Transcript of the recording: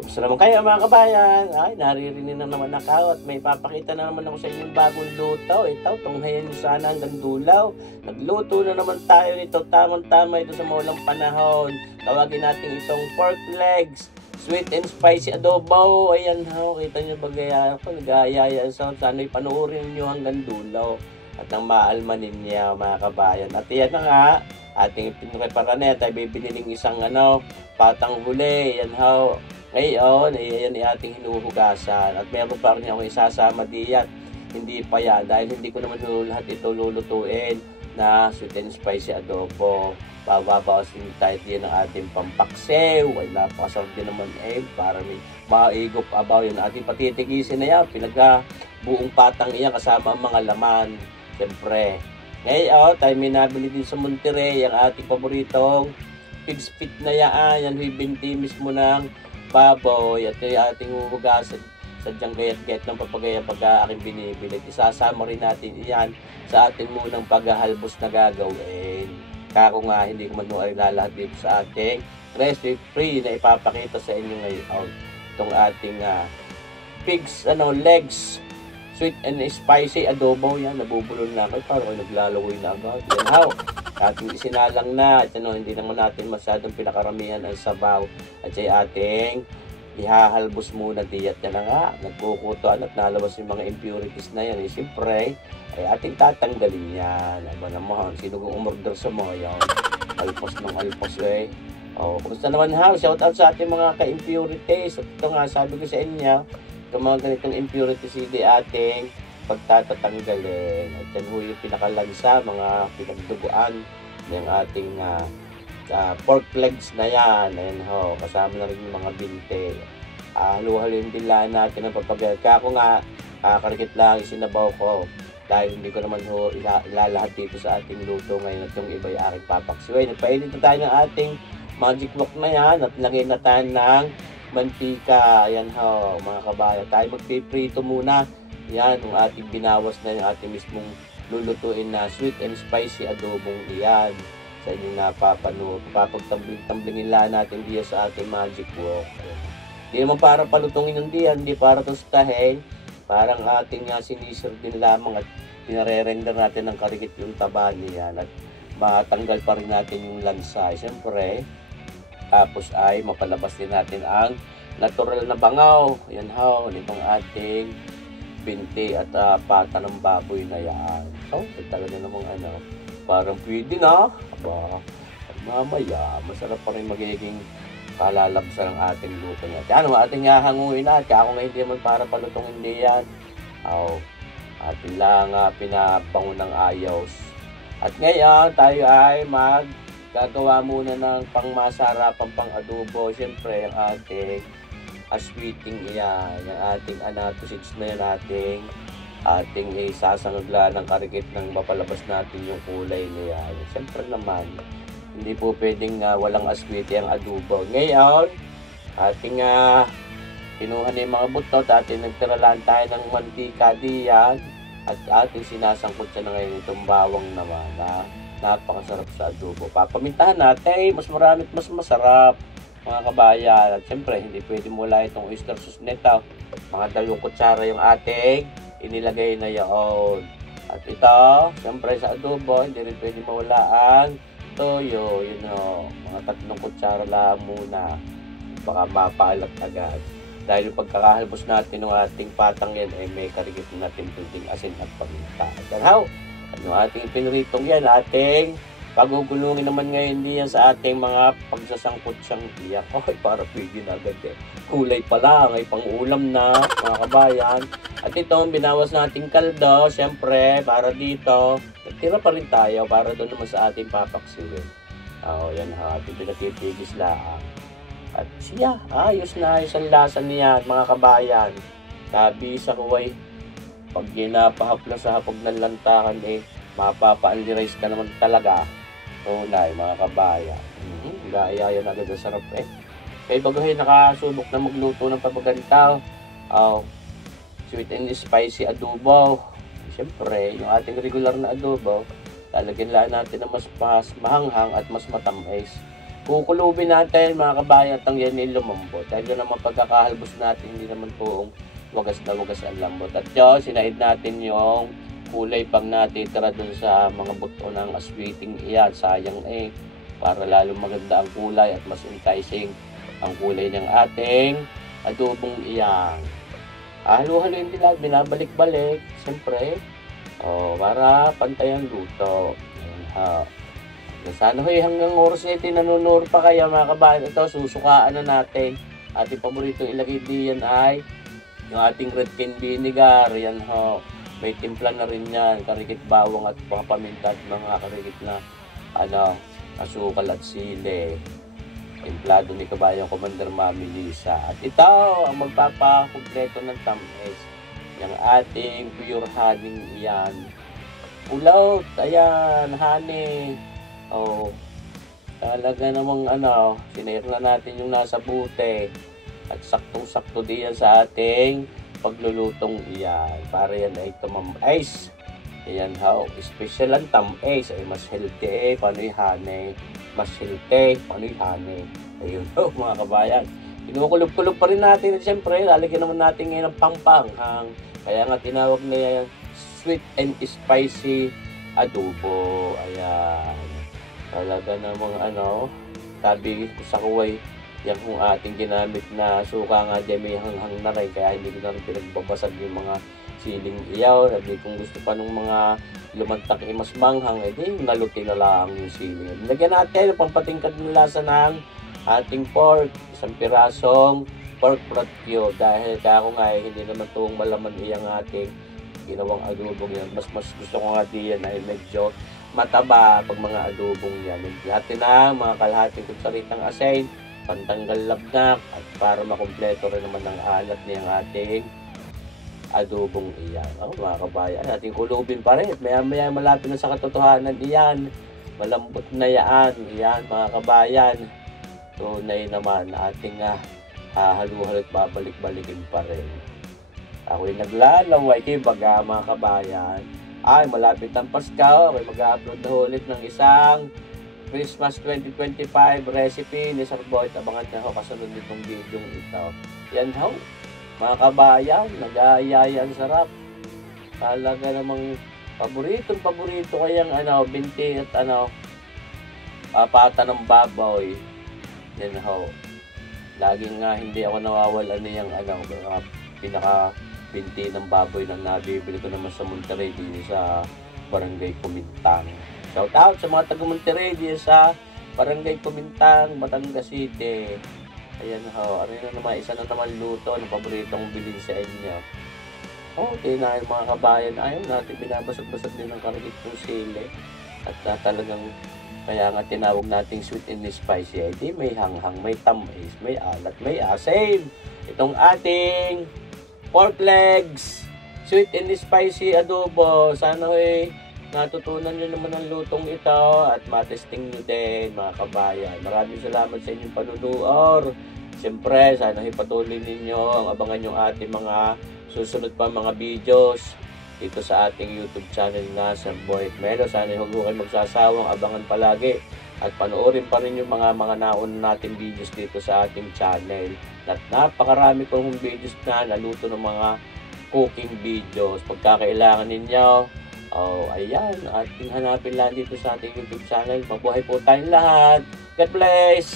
Kumusta naman kayo mga kabayan? Ay, naririnig na naman ako at may papakita na naman ako sa inyong bagong luto. Ito, tunghayan nyo sana hanggang dulaw. Nagluto na naman tayo nito, tamang-tama ito sa maulang panahon. Tawagin natin itong pork legs, sweet and spicy adobo. Ayan ho, kita nyo bagay ako, nag-aayaya. Sana'y panoorin nyo hanggang dulaw at nang maalmanin niya mga kabayan. At yan na nga, ating pinrepara na tayo bibililing isang patang huli. Yan ho. Ngayon, ayan ay ating hinuhugasan. At meron pa rin ako isasama diyan. Hindi pa yan. Dahil hindi ko naman lahat ito lulutuin na sweet and spicy adobo. Bababawasin tayo diyan ng ating pampaksew. Ay napakasarap din naman para may maigop abaw yan. Ating patitigisin na yan. Buong patang iyan kasama ang mga laman. Siyempre. Ngayon, tayo may nabili din sa Monterrey. Ang ating paboritong pig's feet na yan. Yan huwibinti mismo ng baboy at yung ating huhugasan sa dyang gayat-gayat ng papagaya pag aking binibili. Isasama rin natin iyan sa ating munang paghahalbos na gagawin. Kako nga hindi ko manuari lahat dito sa ating recipe free na ipapakita sa inyo ngayon. Itong ating pig's legs, sweet and spicy adobo. Yan, nabubulol na ako. Parang naglalawoy na agad. Yan how. Ating isinalang na at hindi naman natin masyadong pinakaramihan ang sabaw at siya ating ihahalbos muna diyat yan na nga nagkukutoan at nalabas yung mga impurities na yan siyempre ay ating tatanggalin yan. Aba naman, sino kung umorder sa mga yan alpos ng alpos kumusta naman ha, shout out sa ating mga ka-impurities at ito nga sabi ko sa inyo itong mga ganitong impurities hindi ating pagtatatanggalin at yan ho yung pinakalansa, mga pinagduguan ng ating pork legs na yan. Ayan ho, kasama na rin yung mga binte. Halu-haluin din lang natin ang papagayat. Kaya ako nga, karikit lang isinabaw ko dahil hindi ko naman ho ilalahat dito sa ating luto ngayon at yung iba yung aking papaksiway. Nagpainit na tayo ng ating magic wok na yan at lagyan na tayo ng mantika. Ayan ho, mga kabayan. Tayo magpiprito muna. Yan, yung ating binawas na yung ating mismong lulutuin na sweet and spicy adobong iyan. Sa inyong napapanood, papagtambling-tamblingin lang natin diyan sa ating magic wok. Hindi naman para palutungin ng diyan, hindi para tostahin. Parang ating sinisir din lamang at pinare-render natin ng karikit yung taba niyan at matanggal pa rin natin yung lansa. Siyempre, tapos ay mapalabas din natin ang natural na bangaw. Yan ho, itong ating binti at pata ng baboy na yan. Talaga namang parang pwede na. Aba, mamaya, masarap pa rin magiging kalalabsan ng ating luto niya. Ano, ating hahanguin na. Kaya ako nga hindi naman para palutong hindi yan. Ating lang pinabango ng ayos. At ngayon, tayo ay gagawa muna ng pangmasarapang pang-adobo. Siyempre, ang ating sweeting iyan, yung ating anatosits na yan ating isasangagla ng karikit ng mapalabas natin yung kulay niya. Siyempre naman, hindi po pwedeng walang aswiti ang adobo. Ngayon, ating kinuha na yung mga butot, ating nagtiralaan tayo ng mantika diyan at ating sinasangkot siya na ngayon itong bawang naman na napakasarap sa adobo. Papamintahan natin, mas marami at mas masarap. Mga kabayan, at syempre hindi pwede mula itong oyster sauce nito. Mga 2 kutsara yung ating inilagay na yaon. At ito, syempre sa adobo, hindi rin pwede mawala ang toyo. Yun o, mga 3 kutsara lang muna. Baka mapaalat agad. Dahil yung pagkakahalbos natin ng ating patang yan, may karigit natin kunting asin at paminta. At yan how, ating pinritong yan, ating pagugulungin naman ngayon diyan sa ating mga pagsasangkot siyang tiyak. Para pwede na agad Kulay pa lang, ay pang-ulam na, mga kabayan. At ito, binawas nating kaldo, siyempre, para dito. Nagtira pa rin tayo para doon naman sa ating papaksiwin. Yan ha, ating pinatitigis lang. At siya, ayos na ayos ang lasa niya, mga kabayan. Sabi sa kuway, pag ginapahapla sa hapag ng lantakan, mapapa-unli-rice ka naman talaga. Tunay, mga kabayan. Gaya na agad ang sarap Kaya bagahay nakasubok na magluto ng papaganitaw. Sweet and spicy adobo. Siyempre, yung ating regular na adobo, lalagyan lang natin ng mas mahanghang at mas matamis. kukulubin natin mga kabayan at ang yan ay lumambot. Dahil naman pagkakahalbos natin, hindi naman poong wagas na wagas ang lambot. At yun, sinahid natin yung kulay pang natitira dun sa mga buto ng aswiting iyan. Sayang para lalong maganda ang kulay at mas enticing ang kulay ng ating adobong iyan. Halo-haloin din lang, binabalik-balik, siyempre, para pantay ang luto. Sana hanggang oras na ito nanunur pa kaya mga kabayan. Ito, susukaan na natin. Ating paboritong ilagay diyan ay yung ating red cane vinegar. Yan ho, may timpla na rin yan. Karikit bawang at mga paminta at mga karikit na asukal at sili. Templado ni Kabayang Commander Mami Lisa. At ito ang magpapakumpleto ng tamis. Yung ating pure honey yan. Ulot, ayan, honey. Talaga namang sinayar na natin yung nasa bute. At saktong-sakto diyan sa ating paglulutong iyan. Para yan ay tumam-ice. Ayan how, special ang tamis ay mas healthy paano yung honey. Mas healthy paano yung honey. Ayun mga kabayan. Kinukulog-kulog pa rin natin at siyempre lalagyan naman natin ngayon ng pangpanghang. Kaya nga tinawag na yan sweet and spicy adobo. Ayan. Talaga namang sabi ko sa kuway, yan kung ating ginamit na suka nga dyan may hanghang na rin. Kaya hindi ko na rin pinagbabasag yung mga siling iyaw. Sabi kung gusto pa ng mga lumantak mas manghang, naluti na lang yung siling. Lagyan natin pampatingkad ng lasa ng ating pork. Isang pirasong pork bratio. Dahil kaya ko nga hindi naman itong malaman iyang ating ginawang adobong yan. Mas gusto ko nga diyan ay medyo mataba pag mga adobong yan. Natin na mga kalahating kutsaritang asin, pantanggal labnak, at para makumpleto rin naman ang alat niyang ating adobong iyan. Mga kabayan, ating kulubin pa rin. Maya malapit na sa katotohanan iyan. Malambot na yan. Iyan mga kabayan. Tunay naman ating halu-halut babalik-balikin pa rin. Ako'y naglalaway kay baga mga kabayan. Ay, malapit ang Pasko. May mag-upload na ulit ng isang Christmas 2025 recipe ni Sir Boy. Abangan na ho kasunod nitong video ito. Yan ho, mga kabayan, nag-aayaya ang sarap. Talaga namang paborito kayang binti at pata ng baboy. Yan ho. Laging nga hindi ako nawawala niyang pinaka binti ng baboy na nabibili ko naman sa Monterrey dito sa Barangay Kumintang. Shout out sa mga taga Monterrey dito sa Barangay Kumintang, Batangas City. Ayan ho, isa na naman luto na paboritong bilhin sa inyo. Okay na mga kabayan, ayaw natin binabasag-basag din ng karikit ng sili. At talagang kaya nga tinawag nating sweet and spicy. May hanghang, may tamis, may alat, may asin. Itong ating pork legs, sweet and spicy adobo. Sana natutunan nyo naman ang lutong ito at matesting nyo din mga kabayan. Maraming salamat sa inyong panunood. Siyempre, sana patuloy ninyo ang abangan yung ating mga susunod pa mga videos dito sa ating YouTube channel na Sir Boy Melo. Sana huwag kayo magsasawang abangan palagi at panoorin pa rin yung mga nauna natin videos dito sa ating channel. At napakarami pong videos na naluto ng mga cooking videos. Pagkakailangan ninyo, ayan, ating hanapin lang dito sa ating YouTube channel. Mabuhay po tayong lahat. God bless!